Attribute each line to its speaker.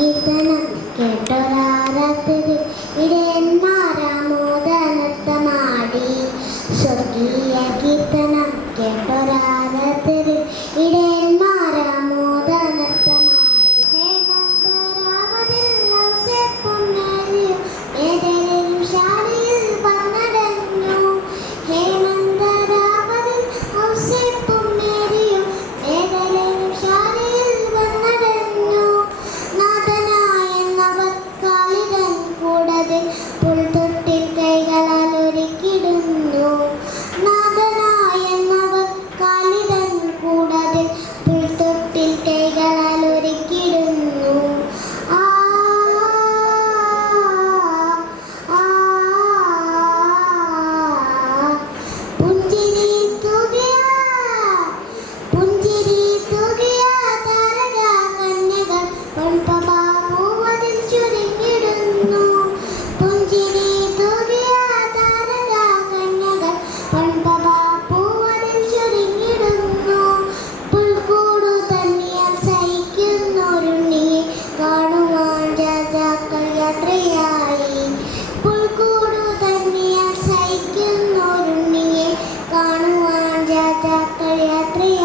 Speaker 1: സങ്കീർത്തനം കേട്ടൊരാരാത്രി ഇടയന്മാരാമോദനത്തമാടി സ്വർഗീയ കീർത്തനം കേട്ടൊരാ രാജാക്കൾ യാത്രയായി